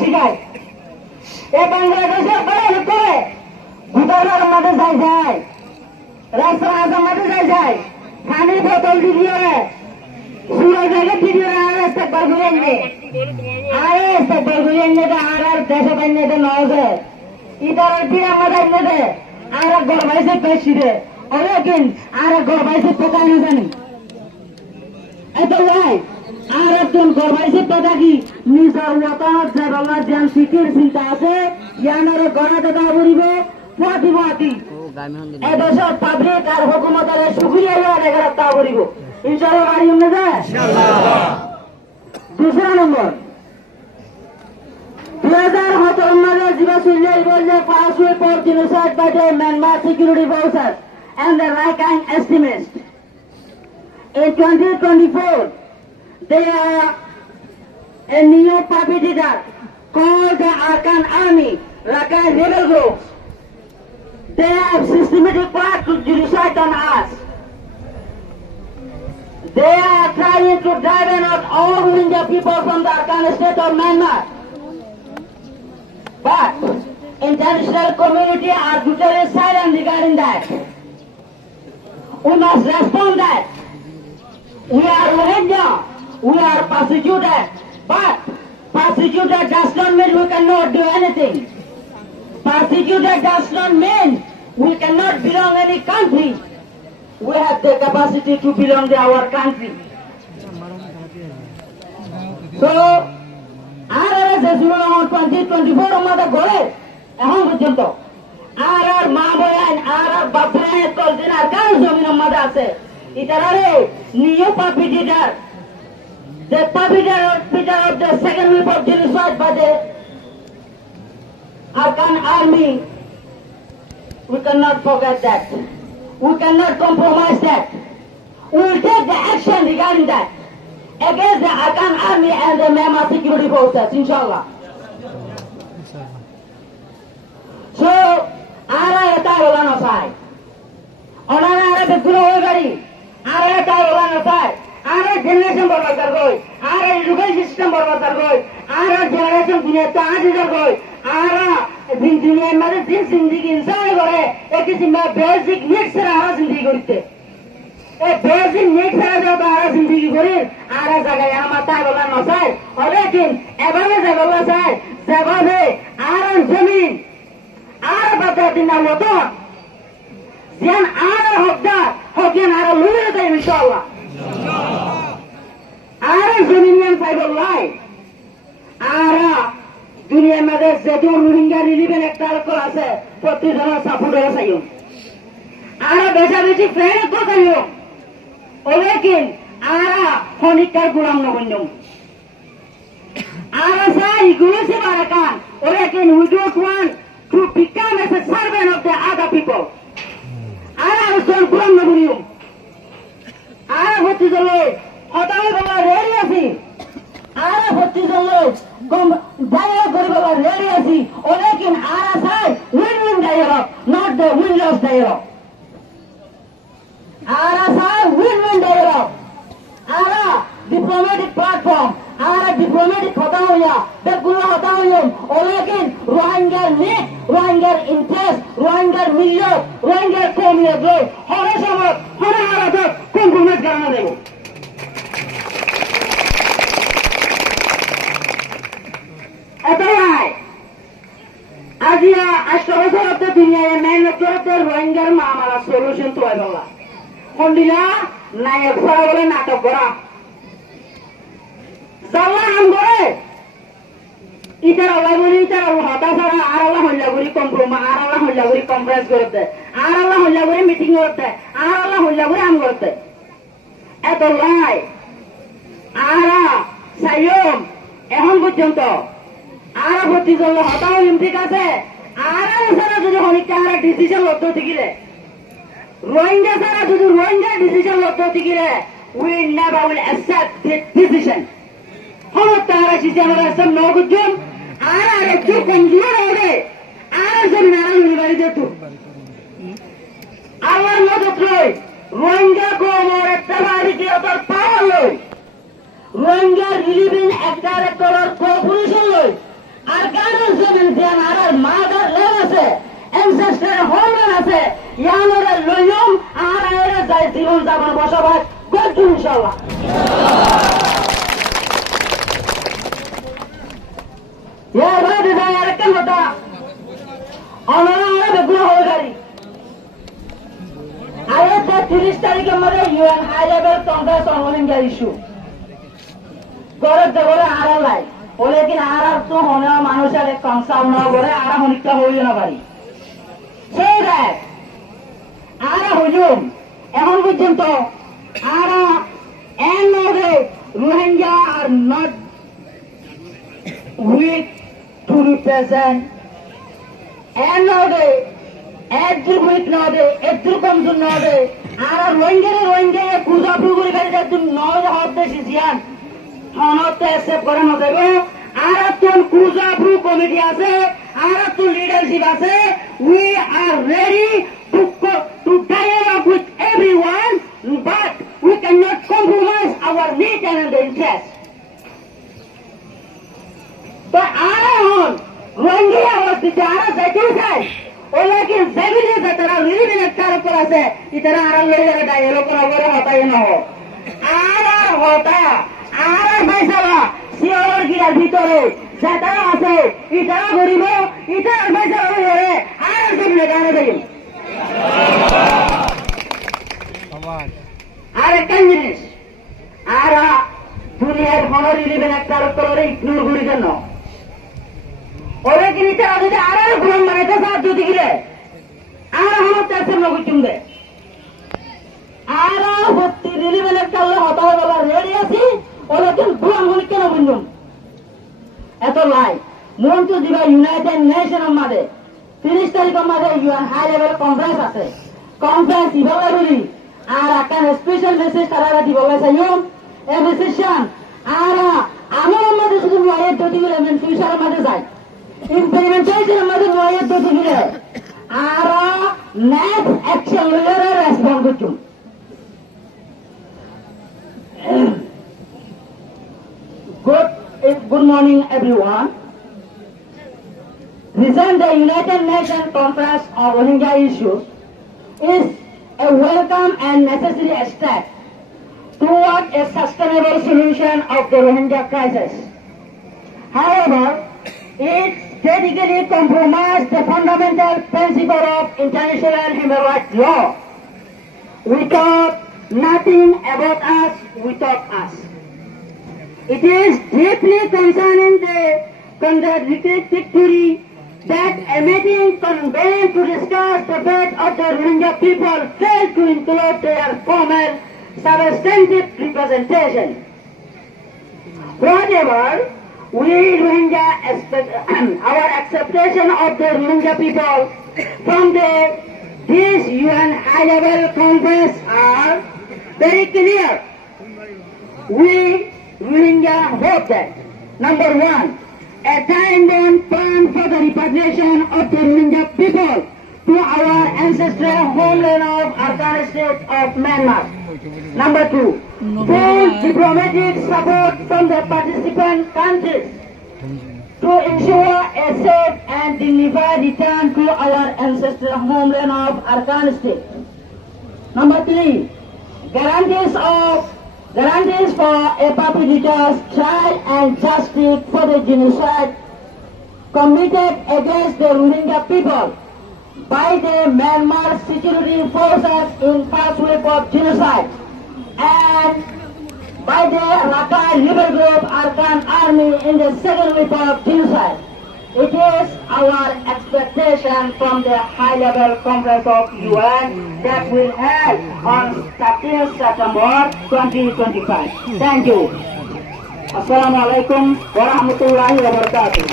শিখায় এ বাংলাদেশের বাইরে করে ভূতার মাঠে যায় রাস্তার মাঠে যায় পানির বোতল দিয়ে সুরজ আগে দিয়ে আর ইস্তেকবার ঘুরে আনবে আর ইস্তেকবার ঘুরে আনলে আর দেশে পাইলে নজে ইতার দিন আমাদের আনলে আর গরবাইছে পেশি রে ওরে কিন আর গরবাইছে পোকাই না জানি এত ভাই আর একজন গরবাইছে পেটা কি নিজের ওয়াতার জায়গা জ্ঞান শিখির চিন্তা আছে জ্ঞানের গড়া দেখা পড়িব ফুয়াতি ফুয়াতি এদেশের পাবলিক আর হুকুমতের সুবিধা হওয়া দেখা তা পড়িব ইনশাআল্লাহ বাড়ি এমনি যায় दूसरा नंबर 2017 में जीवाशूल्य बोले पास हुए for genocide by the Myanmar security forces and the Rakhine estimates. In 2024, they are a new perpetrator called the Arakan Army, Rakhine rebel group. They have systematic plot to genocide on us. They are trying to drive out all Rohingya people from the Arakan state of Myanmar. But international community are totally silent regarding that. We must respond that. We are Rohingya. We are persecuted. But persecuted does not mean we cannot do anything. Persecuted does not mean we cannot belong any country. We have the capacity to belong to our country. So, RRS 2024 আমাদের ঘরে এখন পর্যন্ত আর মা বয়ান আর বাপরায় কলদিন আর কার জমিন আমাদের আছে ইতারে নিউ পাপিডিটার the perpetrator of the second wave of genocide by the Arakan army. We cannot forget that. We cannot compromise that. We will take the action regarding that against the Arakan army and the Myanmar security forces, inshallah. So, ara eta olano sai. Onara ara begulo hoy gari. Ara eta olano sai. Ara generation barbat kar goi. Ara education system barbat kar goi. Ara generation dunia ta aaj kar goi. Ara दिन दुनिया में दिन जिंदगी इंसान करे एक किसी में बेसिक नीड से आरा जिंदगी करते एक बेसिक नीड से आरा जिंदगी करे आरा जगह यहाँ माता बोला नौसाई और लेकिन एवं जगह बोला साई जगह में आरा जमीन आरा बता दिन ना वो तो जियान आरा होगियान आरा लूले तो इंशाल्लाह आरा जमीन में फाइबर लाई आरा दुनिया में जो रोहिंग्या रिलीफन एक तारकर আছে প্রতিজনের সাপোর্টার চাইও আর বেশা বেশি ফ্রেন্ড তো চাইও ওলেকিন আর খনিকার গোলাম নবন্য আর সাই গুলোসি বারাকান ওলেকিন we don't want to become as a servant of the other people আর সর গোলাম নবন্য আর হচ্ছে চলো হতাও বলা রেডি আছি আর হচ্ছে চলো dialogue করিবার রেডি আছি ওলেকিন আর সাই win-win dialogue not the win-loss dialogue R Sai win-win dialogue R diplomatic platform আর diplomatic কথা হইয়া বেগুলো কথা হইয়া ওলেকিন রোহিঙ্গার নিড রোহিঙ্গার ইন্টারেস্ট রোহিঙ্গার মিলিয়ন রোহিঙ্গার কমিয়ে গো হরে সমাজ হরে হারাত কম্প্রোমাইজ করা দেব আজিয়া 8 বছর অব্দি দুনিয়ায় মেহনত করতে রোহিঙ্গার মামলার সলিউশন তো হয় বলা খন্ডিলা নায়ক ছাড়া বলে নাটক করা জাল্লা আম করে ইতার আল্লাহ বলি ইতার হতা ছাড়া আর আল্লাহ হল্লাগুড়ি কম্প্রোমাইজ আর আল্লাহ হল্লাগুড়ি কম্প্রেস করতে আর আল্লাহ হল্লাগুড়ি মিটিং করতে আর আল্লাহ হল্লাগুড়ি আম করতে এত লাই আরা সাইয়ম এখন পর্যন্ত আর ভর্তি করলে হতাও ঠিক আছে আর ছাড়া যদি অনেকটা আর ডিসিশন লড়তে থাকিলে রোহিঙ্গা ছাড়া যদি রোহিঙ্গা ডিসিশন লড়তে থাকিলে we never will accept this decision হলো তারা সিস্টেমের আসছে নগুজন আর একটু কমজোর হবে আর যদি নারায়ণ ইউনিভার্সিটি তো আমার মদত লই রোহিঙ্গা কোমর একটা বাড়িতে ওদের পাওয়ার লই রোহিঙ্গা রিলিভিং একটা করার কর্পোরেশন লই জীবন যাপন বসবাস করছি ইনশাল্লাহ। এর বাইরে যায় আরেকটা কথা, আমরা বেগুলো হয়ে গাড়ি আগে 30 তারিখের মধ্যে UN high level conference on Rohingya issue করে বলে আর লাই বলে কিনা আর তো হনে মানুষের কনসার্ন না করে আর হনিকটা হইল না পারি সেই দেখ আর হুজুম এখন পর্যন্ত আর এন নদে Rohingya are not with two represent N নদে একদূর উইথ নদে একদূর কমজোর নদে আর রোহিঙ্গা পূজা পুকুরি ফেলে তুমি নয় হতে সিজিয়ান হনতে অ্যাকসেপ্ট করে না দেবে আর তোর পূজা প্রু কমিটি আছে আর তোর লিডারশিপ আছে we are ready to dialogue with everyone but we cannot compromise our need and the interest তো আর হন রোহিঙ্গা অবস্থিত আর যাইতে চাই ওলা কি জেবিলে যে তারা রিলিভেন একটা উপর আছে ইতারা আর লড়ে ডায়লগ করে হতাই না হো আর হতা আর ফয়সালা সিওর গিরার ভিতরে যারা আছে ইতারা গরিব ইতারা ফয়সালা করে আর জেবিলে গানে দেই আর একটা জিনিস আর দুনিয়ার কোনো রিলিভেন একটা উপর ইগনোর করি কেন ওরে কি তারা যদি আর গুণ বানাইতে সাহায্য দিলে আর আমার চাষের নগর চুমবে আর ভর্তি রিলিভেন একটা হতা হয়ে বলা রেডি আছি ওরা কেন গুণ গুলি কেন বুঝুন এত লাই মন তো দিবা ইউনাইটেড নেশনের মাঝে 30 তারিখের মাঝে ইউএন হাই লেভেল কনফারেন্স আছে কনফারেন্স ইভাবে বলি আর একটা স্পেশাল মেসেজ তারা দিব চাইম এই মেসেজটা আর আমার মাঝে শুধু নয়ের দতিগুলো ফিউচারের মাঝে যায় ইমপ্লিমেন্টেশনের মাঝে নয়ের দতিগুলো আর নেক্সট অ্যাকশন লইয়ারে রেসপন্ড করছুন Good morning, everyone. Recent the United Nations Conference on Rohingya issues is a welcome and necessary step toward a sustainable solution of the Rohingya crisis. However, it strategically compromises the fundamental principle of international human rights law. We thought nothing about us without us. It is deeply concerning the contradictory that a meeting convened to discuss the fate of the Rohingya people failed to include their formal substantive representation. Whatever we Rohingya expect, our acceptation of the Rohingya people from this UN high-level conference are very clear. We Rohingya hope that, number one, a time-bound plan for the repatriation of the Rohingya people to our ancestral homeland of Arkan state of Myanmar. Number two, full diplomatic support from the participant countries to ensure a safe and dignified return to our ancestral homeland of Arkan state. Number three, guarantees for a perpetrators trial and justice for the genocide committed against the Rohingya people by the Myanmar security forces in first wave of genocide and by the Rakhine Rebel Group Arkan Army in the second wave of genocide. It is our expectation from the high-level conference of UN that will held on 13th September 2025. Thank you. Assalamu alaikum wa rahmatullahi wa barakatuh.